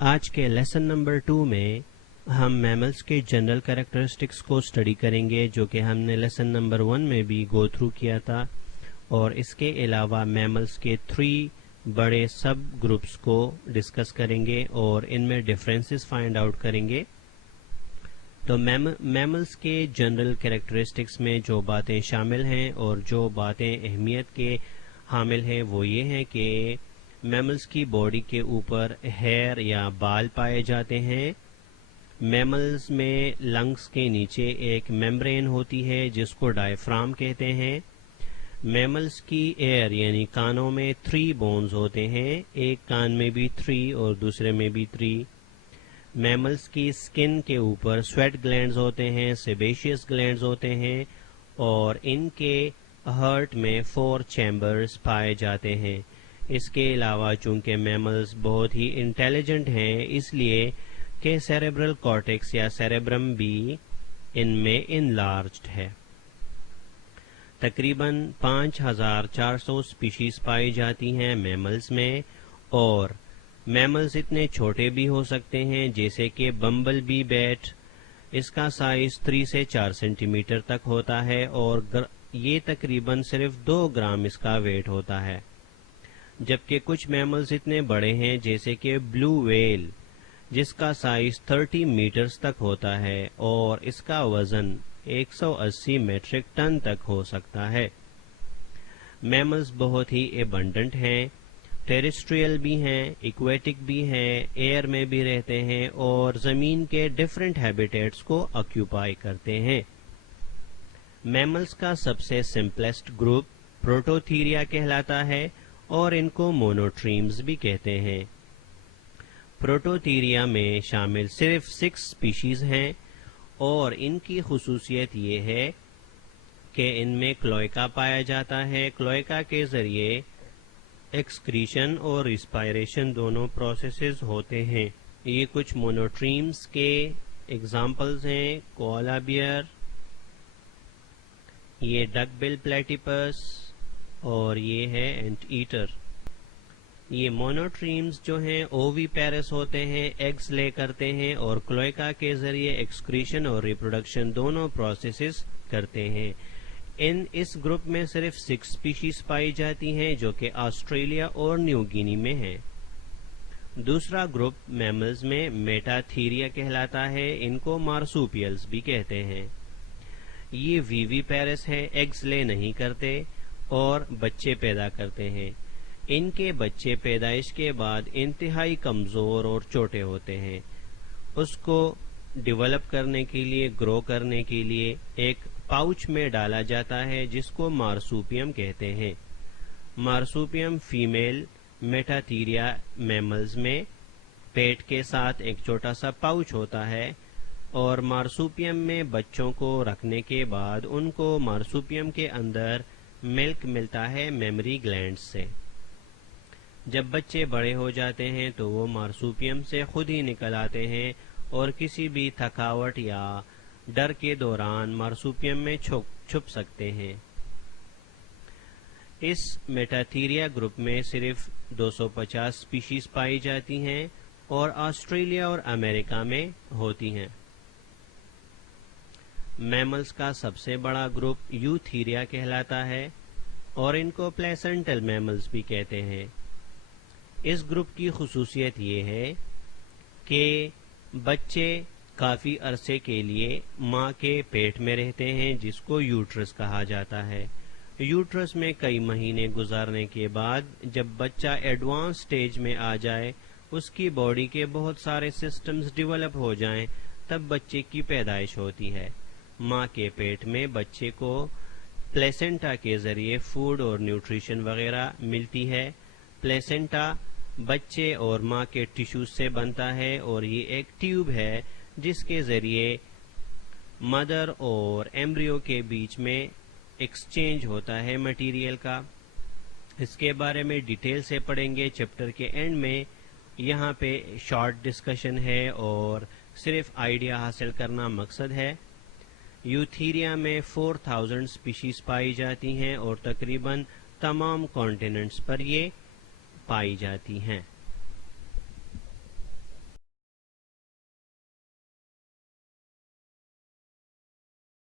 آج کے lesson number 2 میں ہم میملز کے جنرل کریکٹرسٹکس کو اسٹڈی کریں گے، جو کہ ہم نے لیسن نمبر 1 میں بھی گو تھرو کیا تھا، اور اس کے علاوہ میملز کے 3 بڑے سب گروپس کو ڈسکس کریں گے اور ان میں ڈفرینسز فائنڈ آؤٹ کریں گے۔ تو میملز کے جنرل کریکٹرسٹکس میں جو باتیں شامل ہیں اور جو باتیں اہمیت کے حامل ہیں وہ یہ ہیں کہ میملز کی باڈی کے اوپر ہیئر یا بال پائے جاتے ہیں۔ میملز میں لنگز کے نیچے ایک میمبرین ہوتی ہے جس کو ڈائفرام کہتے ہیں۔ میملز کی ایئر یعنی کانوں میں 3 بونز ہوتے ہیں، ایک کان میں بھی 3 اور دوسرے میں بھی 3۔ میملز کی اسکن کے اوپر سویٹ گلینڈز ہوتے ہیں، سیبیشیس گلینڈز ہوتے ہیں، اور ان کے ہارٹ میں 4 چیمبرز پائے جاتے ہیں۔ اس کے علاوہ چونکہ میملز بہت ہی انٹیلیجنٹ ہیں، اس لیے کہ سیریبرل کارٹیکس یا سیریبرم بھی ان میں انلارجڈ ہے۔ تقریباً 5400 سپیشیز پائی جاتی ہیں میملز میں، اور میملز اتنے چھوٹے بھی ہو سکتے ہیں جیسے کہ بمبل بی بیٹ، اس کا سائز 3 سے 4 سینٹی میٹر تک ہوتا ہے، اور یہ تقریباً صرف 2 گرام اس کا ویٹ ہوتا ہے۔ جبکہ کچھ میملز اتنے بڑے ہیں جیسے کہ بلو ویل، جس کا سائز 30 میٹرز تک ہوتا ہے اور اس کا وزن 180 میٹرک ٹن تک ہو سکتا ہے۔ میملز بہت ہی ایبنڈنٹ ہیں، ٹیریسٹریل بھی ہیں، ایکویٹک بھی ہیں، ایئر میں بھی رہتے ہیں اور زمین کے ڈیفرنٹ ہیبیٹیٹس کو آکیوپائی کرتے ہیں۔ میملز کا سب سے سمپلیسٹ گروپ پروٹوتھیریا کہلاتا ہے اور ان کو مونوٹریمز بھی کہتے ہیں۔ پروٹوتھیریا میں شامل صرف 6 سپیشیز ہیں، اور ان کی خصوصیت یہ ہے کہ ان میں کلوئکا پایا جاتا ہے۔ کلوئکا کے ذریعے ایکسکریشن اور ریسپائریشن دونوں پروسیسز ہوتے ہیں۔ یہ کچھ مونوٹریمز کے ایگزامپلز ہیں: کوآلا بیئر، یہ ڈک بل پلیٹیپس، اور یہ ہے اینٹ ایٹر۔ یہ مونوٹریمز جو ہیں اووی پیرس ہوتے ہیں، ایگز لے کرتے ہیں اور کلوئکا کے ذریعے ایکسکریشن اور ریپروڈکشن دونوں پروسیسز کرتے ہیں۔ اس گروپ میں صرف 6 سپیشیز پائی جاتی ہیں جو کہ آسٹریلیا اور نیو گینی میں ہیں۔ دوسرا گروپ میملز میں میٹاتھیریا کہلاتا ہے، ان کو مارسوپیلز بھی کہتے ہیں۔ یہ ویوی پیرس ہے، ایگز لے نہیں کرتے اور بچے پیدا کرتے ہیں۔ ان کے بچے پیدائش کے بعد انتہائی کمزور اور چھوٹے ہوتے ہیں۔ اس کو ڈیولپ کرنے کے لیے، گرو کرنے کے لیے ایک پاؤچ میں ڈالا جاتا ہے جس کو مارسوپیم کہتے ہیں۔ مارسوپیم فیمیل میٹاتھیریا میملز میں پیٹ کے ساتھ ایک چھوٹا سا پاؤچ ہوتا ہے، اور مارسوپیم میں بچوں کو رکھنے کے بعد ان کو مارسوپیم کے اندر ملک ملتا ہے میمری گلینڈ سے۔ جب بچے بڑے ہو جاتے ہیں تو وہ مارسوپیم سے خود ہی نکل آتے ہیں اور کسی بھی تھکاوٹ یا ڈر کے دوران مارسوپیم میں چھپ سکتے ہیں۔ اس میٹاتھیریا گروپ میں صرف 250 سپیشیز پائی جاتی ہیں اور آسٹریلیا اور امریکہ میں ہوتی ہیں۔ میملز کا سب سے بڑا گروپ یوتھیریا کہلاتا ہے اور ان کو پلیسنٹل میملز بھی کہتے ہیں۔ اس گروپ کی خصوصیت یہ ہے کہ بچے کافی عرصے کے لیے ماں کے پیٹ میں رہتے ہیں، جس کو یوٹرس کہا جاتا ہے۔ یوٹرس میں کئی مہینے گزارنے کے بعد جب بچہ ایڈوانس سٹیج میں آ جائے، اس کی باڈی کے بہت سارے سسٹمز ڈیولپ ہو جائیں، تب بچے کی پیدائش ہوتی ہے۔ ماں کے پیٹ میں بچے کو پلیسنٹا کے ذریعے فوڈ اور نیوٹریشن وغیرہ ملتی ہے۔ پلیسنٹا بچے اور ماں کے ٹیشوز سے بنتا ہے، اور یہ ایک ٹیوب ہے جس کے ذریعے مدر اور ایمبریو کے بیچ میں ایکسچینج ہوتا ہے مٹیریل کا۔ اس کے بارے میں ڈیٹیل سے پڑھیں گے چیپٹر کے اینڈ میں۔ یہاں پہ شارٹ ڈسکشن ہے اور صرف آئیڈیا حاصل کرنا مقصد ہے۔ یوتھیریا میں 4000 سپیشیز پائی جاتی ہیں اور تقریباً تمام کانٹیننٹس پر یہ پائی جاتی ہیں۔